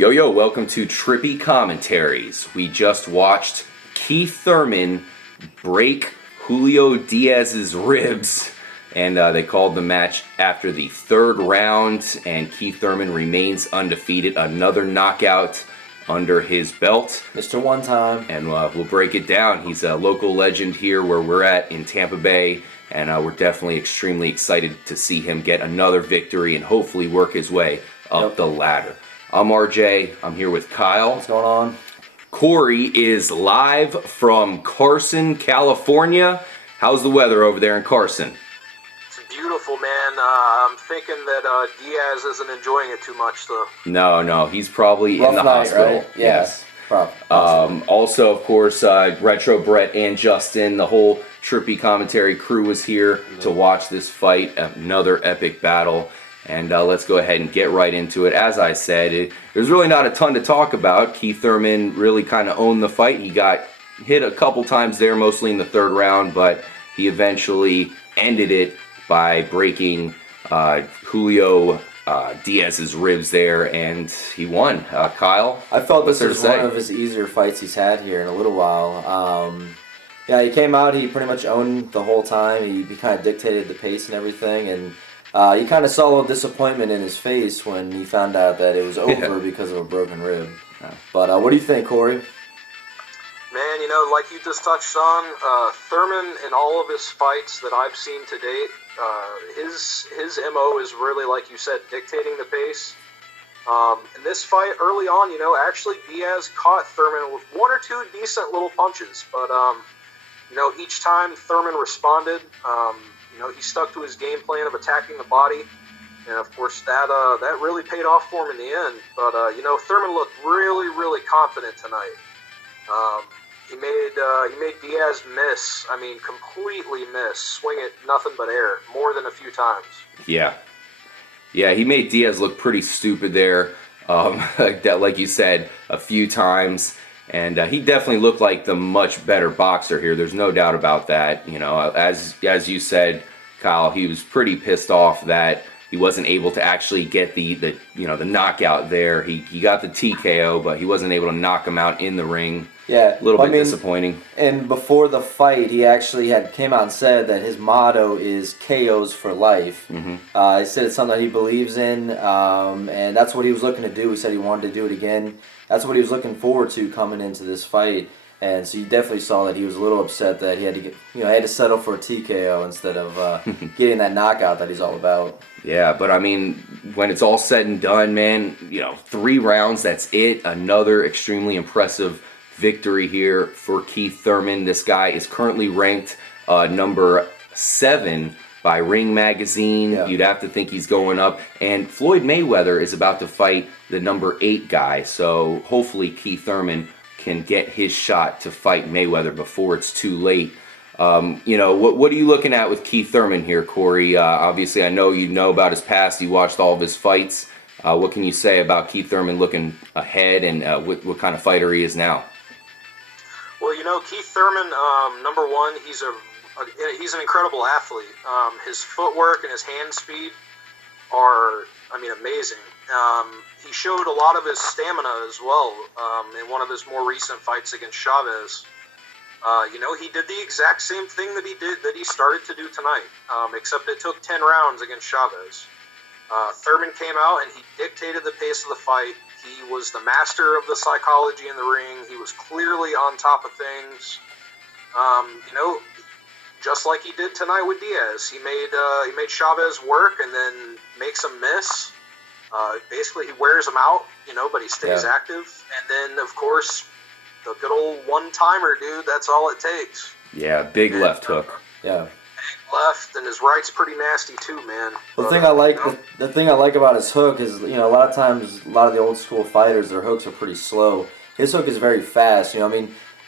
Yo, welcome to Trippy Commentaries. We just watched Keith Thurman break Julio Diaz's ribs, and they called the match after the third round, and Keith Thurman remains undefeated. Another knockout under his belt. Mr. One Time. And we'll break it down. He's a local legend here where we're at in Tampa Bay, and we're definitely extremely excited to see him get another victory and hopefully work his way up the ladder. I'm RJ. I'm here with Kyle. What's going on? Corey is live from Carson, California. How's the weather over there in Carson? It's beautiful, man. I'm thinking that Diaz isn't enjoying it too much, though. No. He's probably in the hospital. Right? Yes. Also, of course, Retro Brett and Justin, the whole Trippy commentary crew was here to watch this fight. Another epic battle. And let's go ahead and get right into it. As I said, there's really not a ton to talk about. Keith Thurman really kind of owned the fight. He got hit a couple times there, mostly in the third round, but he eventually ended it by breaking Julio Diaz's ribs there, and he won. Kyle? I felt this was one of his easier fights he's had here in a little while. He came out, he pretty much owned the whole time. He kind of dictated the pace and everything, and you kind of saw a little disappointment in his face when he found out that it was over because of a broken rib. But what do you think, Corey? Man, like you just touched on, Thurman in all of his fights that I've seen to date, his MO is really, like you said, dictating the pace. In this fight, early on, actually Diaz caught Thurman with one or two decent little punches, but each time Thurman responded, he stuck to his game plan of attacking the body, and of course that really paid off for him in the end. But Thurman looked really, really confident tonight. He made Diaz miss. I mean, completely miss, swing it nothing but air more than a few times. Yeah, he made Diaz look pretty stupid there. Like you said, a few times. And he definitely looked like the much better boxer here. There's no doubt about that. As you said, Kyle, he was pretty pissed off that he wasn't able to actually get the knockout there. He got the TKO, but he wasn't able to knock him out in the ring. Yeah, a little bit disappointing. And before the fight, he actually came out and said that his motto is KOs for life. Mm-hmm. He said it's something that he believes in, and that's what he was looking to do. He said he wanted to do it again. That's what he was looking forward to coming into this fight. And so you definitely saw that he was a little upset that he had to had to settle for a TKO instead of getting that knockout that he's all about. Yeah, but I mean, when it's all said and done, man, 3 rounds, that's it. Another extremely impressive victory here for Keith Thurman. This guy is currently ranked number 7 by Ring Magazine. Yeah. You'd have to think he's going up. And Floyd Mayweather is about to fight the number 8 guy. So hopefully Keith Thurman can get his shot to fight Mayweather before it's too late. What are you looking at with Keith Thurman here, Corey? Obviously, I know you know about his past. You watched all of his fights. What can you say about Keith Thurman looking ahead and what kind of fighter he is now? Well, Keith Thurman, number one, he's an incredible athlete. His footwork and his hand speed are, amazing. He showed a lot of his stamina as well in one of his more recent fights against Chavez. He did the exact same thing that he started to do tonight, except it took 10 rounds against Chavez. Thurman came out and he dictated the pace of the fight. He was the master of the psychology in the ring. He was clearly on top of things. Just like he did tonight with Diaz. He made Chavez work and then makes him miss. Basically, he wears him out, but he stays active. And then, of course, the good old one-timer, dude, that's all it takes. Yeah, big left hook. Yeah. Big left, and his right's pretty nasty too, man. The thing I like about his hook is, a lot of times, a lot of the old-school fighters, their hooks are pretty slow. His hook is very fast,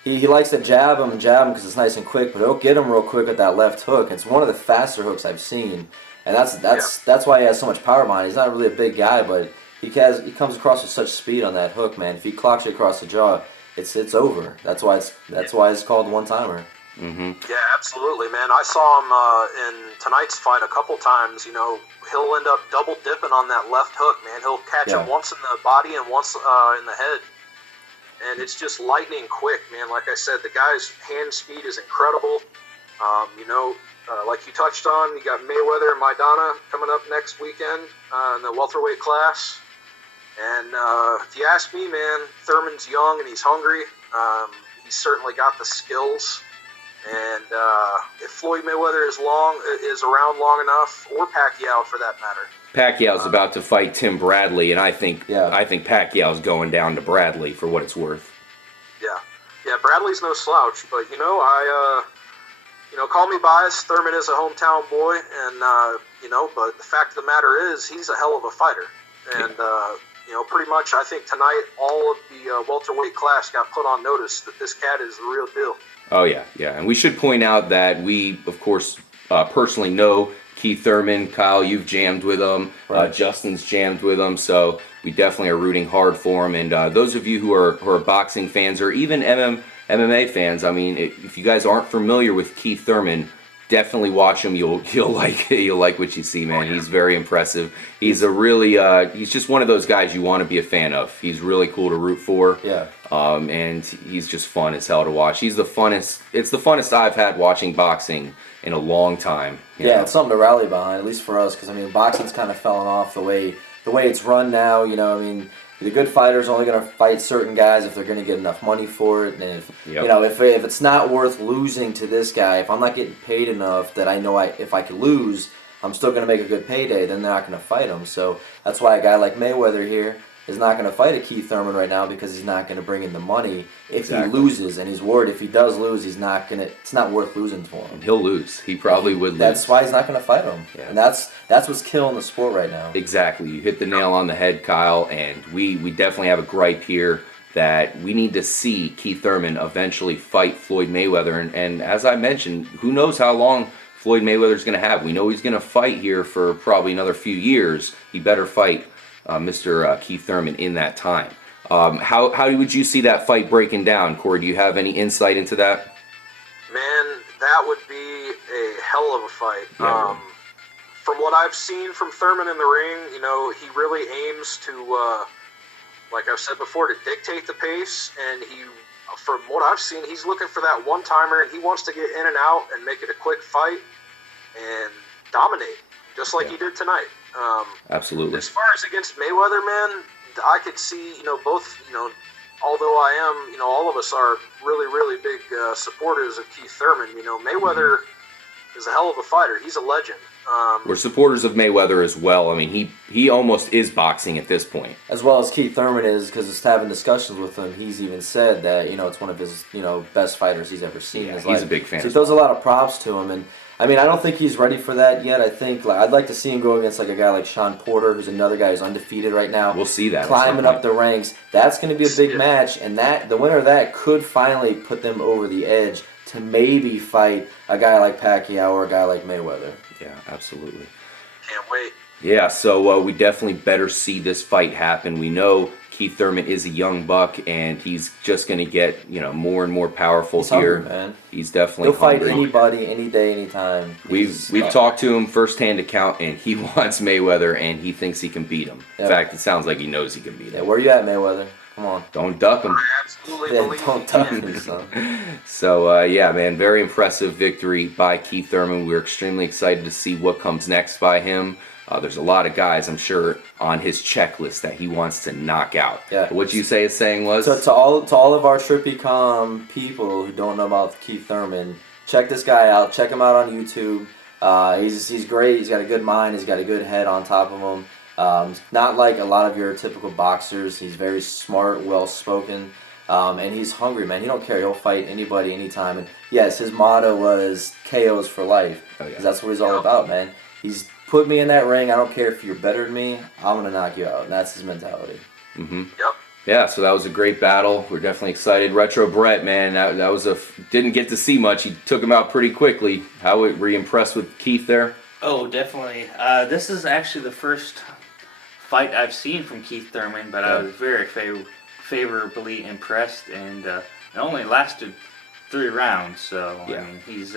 He likes to jab him because it's nice and quick, but he'll get him real quick with that left hook. It's one of the faster hooks I've seen, and that's why he has so much power behind it. He's not really a big guy, but he comes across with such speed on that hook, man. If he clocks you across the jaw, it's over. That's why it's called one-timer. Yeah, absolutely, man. I saw him in tonight's fight a couple times. You know, he'll end up double dipping on that left hook, man. He'll catch him once in the body and once in the head. And it's just lightning quick, man. Like I said, the guy's hand speed is incredible. You know, like you touched on, you got Mayweather and Maidana coming up next weekend in the welterweight class. And if you ask me, man, Thurman's young and he's hungry. He's certainly got the skills. And if Floyd Mayweather is around long enough, or Pacquiao for that matter. Pacquiao's about to fight Tim Bradley, and I think Pacquiao's going down to Bradley for what it's worth. Yeah, Bradley's no slouch, but call me biased. Thurman is a hometown boy, and but the fact of the matter is, he's a hell of a fighter, and pretty much I think tonight all of the welterweight class got put on notice that this cat is the real deal. Oh yeah, and we should point out that we, of course, personally know Keith Thurman. Kyle, you've jammed with him. Right. Justin's jammed with him. So we definitely are rooting hard for him. And those of you who are boxing fans or even MMA fans, I mean, if you guys aren't familiar with Keith Thurman, definitely watch him. You'll like what you see, man. Oh, yeah. He's very impressive. He's a really he's just one of those guys you want to be a fan of. He's really cool to root for. Yeah. And he's just fun as hell to watch. He's the funnest. It's the funnest I've had watching boxing in a long time. Yeah, it's something to rally behind, at least for us, because I mean, boxing's kind of fallen off the way it's run now. You know, I mean, the good fighters are only going to fight certain guys if they're going to get enough money for it, and if it's not worth losing to this guy, if I'm not getting paid enough that I know if I could lose, I'm still going to make a good payday, then they're not going to fight him. So that's why a guy like Mayweather here is not going to fight a Keith Thurman right now, because he's not going to bring in the money if he loses, and he's worried if he does lose, it's not worth losing for him. He'll lose. He probably would lose. That's why he's not going to fight him. Yeah. And that's what's killing the sport right now. Exactly. You hit the nail on the head, Kyle, and we definitely have a gripe here that we need to see Keith Thurman eventually fight Floyd Mayweather, and as I mentioned, who knows how long Floyd Mayweather's going to have. We know he's going to fight here for probably another few years. He better fight Mr. Keith Thurman in that time. How would you see that fight breaking down, Corey? Do you have any insight into that? Man, that would be a hell of a fight. Yeah, from what I've seen from Thurman in the ring, he really aims to, like I've said before, to dictate the pace. And from what I've seen, he's looking for that one-timer, and he wants to get in and out and make it a quick fight and dominate, just like he did tonight. Absolutely. As far as against Mayweather, man, I could see, both, although I am, all of us are really, really big supporters of Keith Thurman. Mayweather is a hell of a fighter. He's a legend. We're supporters of Mayweather as well. I mean, he almost is boxing at this point. As well as Keith Thurman is, because it's having discussions with him, he's even said that, it's one of his, best fighters he's ever seen. Yeah, he's a big fan. So he throws a lot of props to him, and I mean, I don't think he's ready for that yet. I think I'd like to see him go against a guy like Sean Porter, who's another guy who's undefeated right now. We'll see that. Climbing up the ranks. That's going to be a big match, and the winner of that could finally put them over the edge to maybe fight a guy like Pacquiao or a guy like Mayweather. Yeah, absolutely. Can't wait. Yeah, so we definitely better see this fight happen. We know Keith Thurman is a young buck, and he's just going to get more and more powerful here. Hungry, man. He's definitely He'll fight hungry. anybody, any day, anytime. We've talked to him firsthand account, and he wants Mayweather, and he thinks he can beat him. In fact, it sounds like he knows he can beat him. Yeah, where you at, Mayweather? Come on. Don't duck him. I absolutely believe don't duck him, son. So, man, very impressive victory by Keith Thurman. We're extremely excited to see what comes next by him. There's a lot of guys, I'm sure, on his checklist that he wants to knock out. Yeah. What you say his saying was? So to all of our Trippy people who don't know about Keith Thurman, check this guy out. Check him out on YouTube. He's great. He's got a good mind. He's got a good head on top of him. Not like a lot of your typical boxers. He's very smart, well-spoken, and he's hungry, man. He don't care. He'll fight anybody, anytime. And yes, his motto was KOs for life. Oh, yeah. 'Cause that's what he's all about, man. He's put me in that ring. I don't care if you're better than me. I'm gonna knock you out, and that's his mentality. Mm-hmm. Yep. Yeah, so that was a great battle. We're definitely excited. Retro Brett, man, that was didn't get to see much. He took him out pretty quickly. Were you impressed with Keith there? Oh, definitely. This is actually the first fight I've seen from Keith Thurman, but I was very favorably impressed, and it only lasted 3 rounds. So Yeah. I mean, he's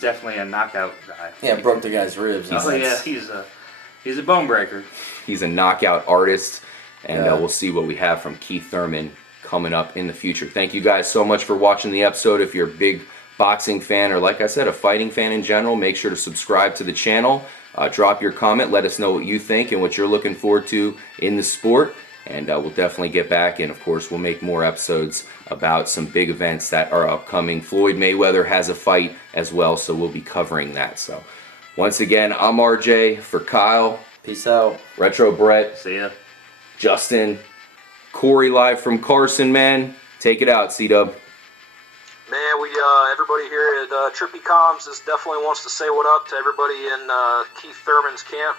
definitely a knockout guy. Yeah, broke the guy's ribs. Oh yeah, he's a bone breaker. He's a knockout artist, and Yeah. we'll see what we have from Keith Thurman coming up in the future. Thank you guys so much for watching the episode. If you're a big boxing fan, or like I said, a fighting fan in general, make sure to subscribe to the channel. Drop your comment. Let us know what you think and what you're looking forward to in the sport. And we'll definitely get back. And of course, we'll make more episodes about some big events that are upcoming. Floyd Mayweather has a fight as well, so we'll be covering that. So once again, I'm RJ for Kyle, Peace out. Retro Brett, See ya. Justin, Corey live from Carson, man. Take it out, C-Dub. Man, everybody here at Trippy Comms definitely wants to say what up to everybody in Keith Thurman's camp.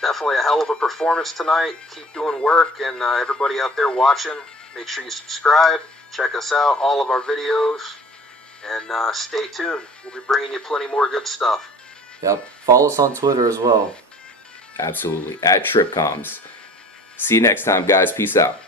Definitely a hell of a performance tonight. Keep doing work, and everybody out there watching, make sure you subscribe, check us out, all of our videos, and stay tuned. We'll be bringing you plenty more good stuff. Yep. Follow us on Twitter as well. Absolutely. At TripComs. See you next time, guys. Peace out.